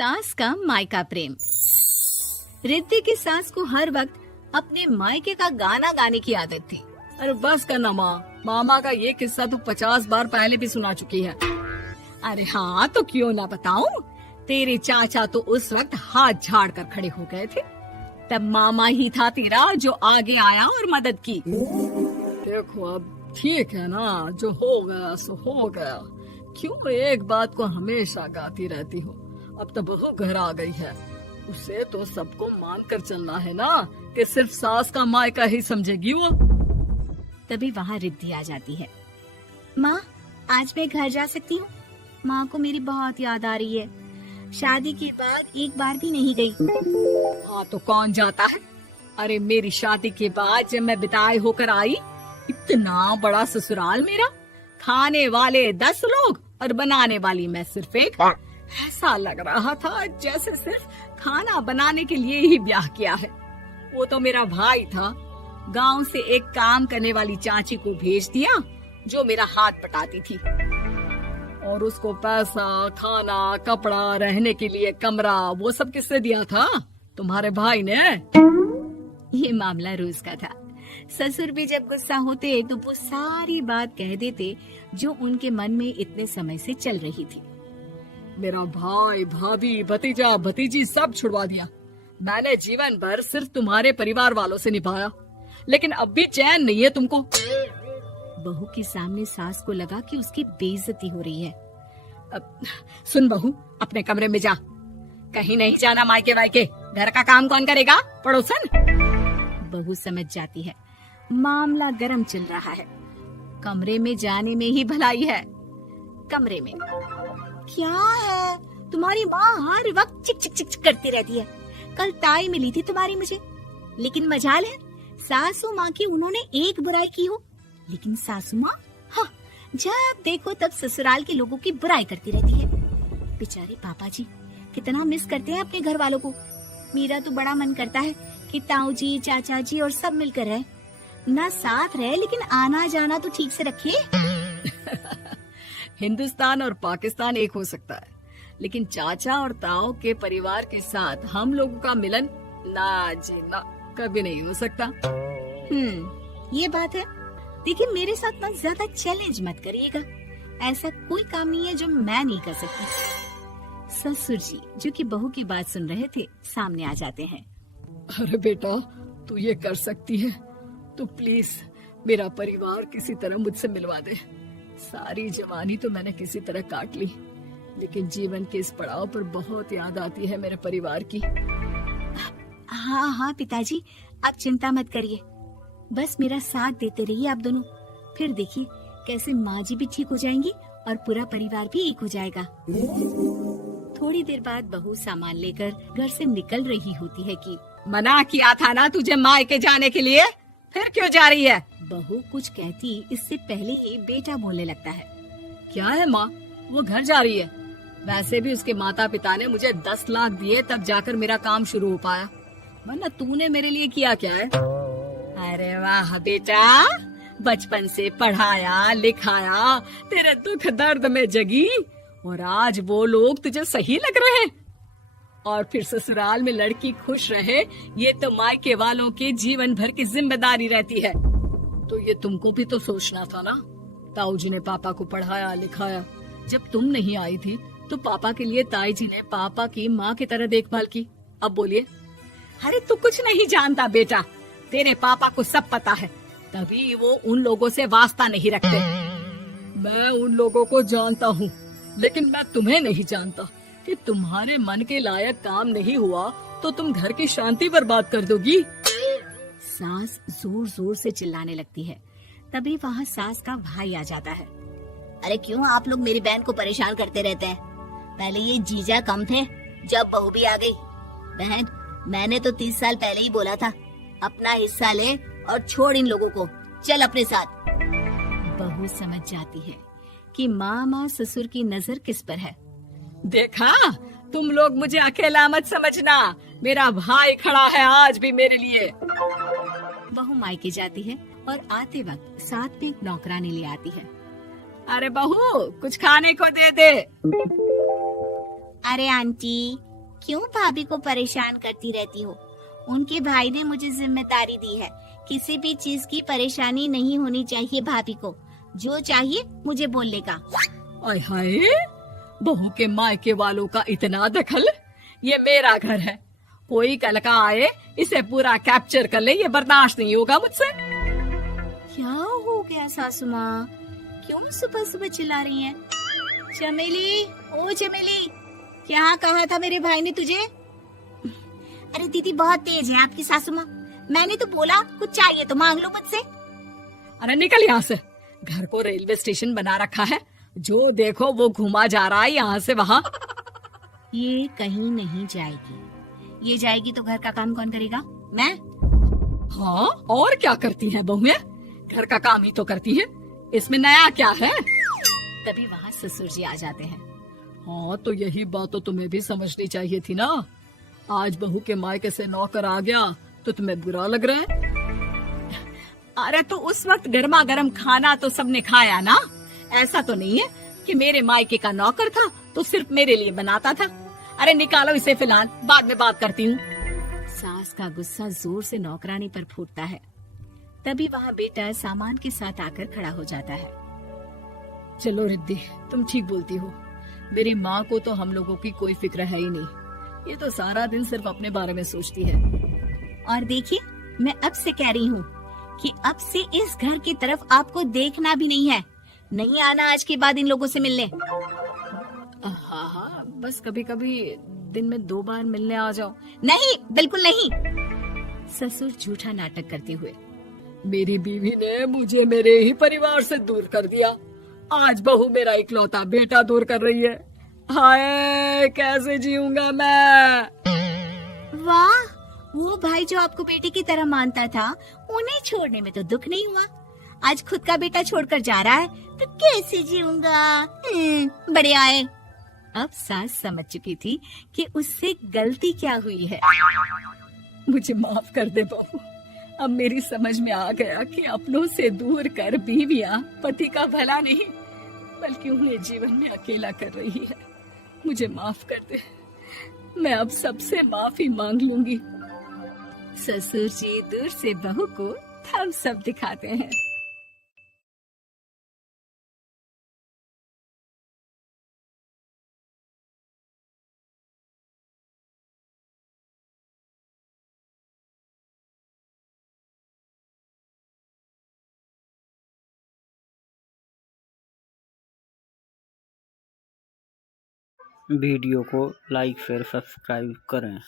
सास का मायका प्रेम। रिद्धि की सास को हर वक्त अपने मायके का गाना गाने की आदत थी। अरे बस करना माँ, मामा का ये किस्सा तो 50 बार पहले भी सुना चुकी है। अरे हाँ, तो क्यों ना बताऊं। तेरे चाचा तो उस वक्त हाथ झाड़ कर खड़े हो गए थे, तब मामा ही था तेरा जो आगे आया और मदद की। देखो अब ठीक है ना, जो हो गया सो हो गया। क्यों एक बात को हमेशा गाती रहती हो। अब तो बहू घर आ गई है, उसे तो सबको मान कर चलना है ना, कि सिर्फ सास का मायका ही समझेगी वो। तभी वहाँ रिद्धि आ जाती है। माँ, आज मैं घर जा सकती हूँ? माँ को मेरी बहुत याद आ रही है। शादी के बाद एक बार भी नहीं गई। हाँ तो कौन जाता है। अरे मेरी शादी के बाद जब मैं विदाई होकर आई, इतना बड़ा ससुराल मेरा, खाने वाले 10 लोग और बनाने वाली मैं सिर्फ एक। ऐसा लग रहा था जैसे सिर्फ खाना बनाने के लिए ही ब्याह किया है। वो तो मेरा भाई था, गांव से एक काम करने वाली चाची को भेज दिया जो मेरा हाथ पटाती थी, और उसको पैसा, खाना, कपड़ा, रहने के लिए कमरा, वो सब किसने दिया था? तुम्हारे भाई ने। ये मामला रोज का था। ससुर भी जब गुस्सा होते तो वो सारी बात कह देते जो उनके मन में इतने समय से चल रही थी। मेरा भाई, भाभी, भतीजा, भतीजी सब छुड़वा दिया। मैंने जीवन भर सिर्फ तुम्हारे परिवार वालों से निभाया, लेकिन अब भी चैन नहीं है तुमको। बहू के सामने सास को लगा कि उसकी बेइज्जती हो रही है। अब सुन बहू, अपने कमरे में जा, कहीं नहीं जाना मायके वायके। घर का काम कौन करेगा? पड़ोसन। बहू समझ जाती है मामला गर्म चल रहा है। कमरे में जाने में ही भलाई है। कमरे में क्या है? तुम्हारी माँ हर वक्त चिक चिक चिक करती रहती है। कल ताई मिली थी तुम्हारी मुझे, लेकिन मजाल है सासू माँ की उन्होंने एक बुराई की हो, लेकिन सासू माँ हाँ, जब देखो तब ससुराल के लोगों की बुराई करती रहती है। बेचारे पापा जी कितना मिस करते हैं अपने घर वालों को। मेरा तो बड़ा मन करता है कि ताऊ जी, चाचा जी और सब मिलकर रहे, ना साथ रहे लेकिन आना जाना तो ठीक से रखिए। हिंदुस्तान और पाकिस्तान एक हो सकता है, लेकिन चाचा और ताऊ के परिवार के साथ हम लोगों का मिलन ना जी ना, कभी नहीं हो सकता। ये बात है। देखिए, मेरे साथ ना ज्यादा चैलेंज मत करिएगा। ऐसा कोई काम नहीं है जो मैं नहीं कर सकती। ससुर जी जो कि बहू की बात सुन रहे थे, सामने आ जाते हैं। अरे बेटा, तू ये कर सकती है तो प्लीज मेरा परिवार किसी तरह मुझसे मिलवा दे। सारी जवानी तो मैंने किसी तरह काट ली, लेकिन जीवन के इस पड़ाव पर बहुत याद आती है मेरे परिवार की। हाँ हाँ पिताजी, आप चिंता मत करिए, बस मेरा साथ देते रहिए आप दोनों। फिर देखिए कैसे माँ जी भी ठीक हो जाएंगी और पूरा परिवार भी एक हो जाएगा। थोड़ी देर बाद बहू सामान लेकर घर से निकल रही होती है कि मना किया था ना तुझे मायके जाने के लिए, फिर क्यों जा रही है? बहू कुछ कहती इससे पहले ही बेटा बोलने लगता है। क्या है माँ, वो घर जा रही है। वैसे भी उसके माता पिता ने मुझे 10 लाख दिए तब जाकर मेरा काम शुरू हो पाया, वरना तूने मेरे लिए किया क्या है? अरे वाह बेटा, बचपन से पढ़ाया लिखाया, तेरे दुख दर्द में जगी, और आज वो लोग तुझे सही लग रहे हैं। और फिर ससुराल में लड़की खुश रहे, ये तो मायके वालों की जीवन भर की जिम्मेदारी रहती है। तो ये तुमको भी तो सोचना था ना। ताऊ जी ने पापा को पढ़ाया लिखाया, जब तुम नहीं आई थी तो पापा के लिए ताई जी ने पापा की माँ की तरह देखभाल की। अब बोलिए। अरे तू कुछ नहीं जानता बेटा, तेरे पापा को सब पता है, तभी वो उन लोगों से वास्ता नहीं रखते। मैं उन लोगों को जानता हूँ, लेकिन मैं तुम्हें नहीं जानता कि तुम्हारे मन के लायक काम नहीं हुआ तो तुम घर की शांति बर्बाद कर दोगी। सास जोर जोर से चिल्लाने लगती है। तभी वहाँ सास का भाई आ जाता है। अरे क्यों आप लोग मेरी बहन को परेशान करते रहते हैं? पहले ये जीजा कम थे, जब बहू भी आ गई। बहन, मैंने तो 30 साल पहले ही बोला था, अपना हिस्सा ले और छोड़ इन लोगों को, चल अपने साथ। बहू समझ जाती है कि मामा ससुर की नजर किस पर है। देखा, तुम लोग मुझे अकेला मत समझना, मेरा भाई खड़ा है आज भी मेरे लिए। बहू मायके जाती है और आते वक्त साथ में एक नौकरानी ले आती है। अरे बहू, कुछ खाने को दे दे। अरे आंटी, क्यों भाभी को परेशान करती रहती हो? उनके भाई ने मुझे जिम्मेदारी दी है। किसी भी चीज की परेशानी नहीं होनी चाहिए भाभी को। जो चाहिए मुझे बोलने का। आय हाय, बहू के मायके वालों का इतना दखल। ये मेरा घर है, कोई कल का आए इसे पूरा कैप्चर कर ले, ये बर्दाश्त नहीं होगा मुझसे। क्या हो गया सासू माँ? क्यों सुबह सुबह चिल्ला रही हैं? चमेली, ओ चमेली, क्या कहा था मेरे भाई ने तुझे? अरे दीदी बहुत तेज है आपकी सासू माँ। मैंने तो बोला कुछ चाहिए तो मांग लो मुझसे। अरे निकल यहाँ से, घर को रेलवे स्टेशन बना रखा है, जो देखो वो घुमा जा रहा है यहाँ से वहाँ। ये कहीं नहीं जाएगी। ये जाएगी तो घर का काम कौन करेगा? मैं। हाँ, और क्या करती है बहुएं? घर का काम ही तो करती है, इसमें नया क्या है? तभी वहाँ ससुर जी आ जाते हैं। हाँ, तो यही बात तो तुम्हें भी समझनी चाहिए थी ना। आज बहू के मायके से नौकर आ गया तो तुम्हें बुरा लग रहा है? अरे तो उस वक्त गर्मा गर्म खाना तो सबने खाया ना। ऐसा तो नहीं है कि मेरे मायके का नौकर था तो सिर्फ मेरे लिए बनाता था। अरे निकालो इसे, फिलहाल बाद में बात करती हूँ। सास का गुस्सा जोर से नौकरानी पर फूटता है। तभी वहाँ बेटा सामान के साथ आकर खड़ा हो जाता है। चलो रिद्धि, तुम ठीक बोलती हो। मेरी माँ को तो हम लोगों की कोई फिक्र है ही नहीं। ये तो सारा दिन सिर्फ अपने बारे में सोचती है। और देखिए, मैं अब से कह रही हूँ कि अब से इस घर की तरफ आपको देखना भी नहीं है। नहीं आना आज के बाद इन लोगों से मिलने। हाँ हाँ, बस कभी कभी दिन में 2 बार मिलने आ जाओ। नहीं, बिल्कुल नहीं। ससुर झूठा नाटक करते हुए। मेरी बीवी ने मुझे मेरे ही परिवार से दूर कर दिया, आज बहू मेरा इकलौता बेटा दूर कर रही है। हाय, कैसे जीऊंगा मैं? वाह, वो भाई जो आपको बेटे की तरह मानता था, उन्हें छोड़ने में तो दुख नहीं हुआ। आज खुद का बेटा छोड़कर जा रहा है तो कैसे जीऊंगा? बड़े आए। अब सास समझ चुकी थी कि उससे गलती क्या हुई है। मुझे माफ कर दे बहू। अब मेरी समझ में आ गया कि अपनों से दूर कर बीवियां पति का भला नहीं बल्कि उन्हें जीवन में अकेला कर रही है। मुझे माफ कर दे, मैं अब सबसे माफी मांग लूंगी। ससुर जी दूर से बहू को थम्स अप दिखाते हैं। वीडियो को लाइक शेयर सब्सक्राइब करें।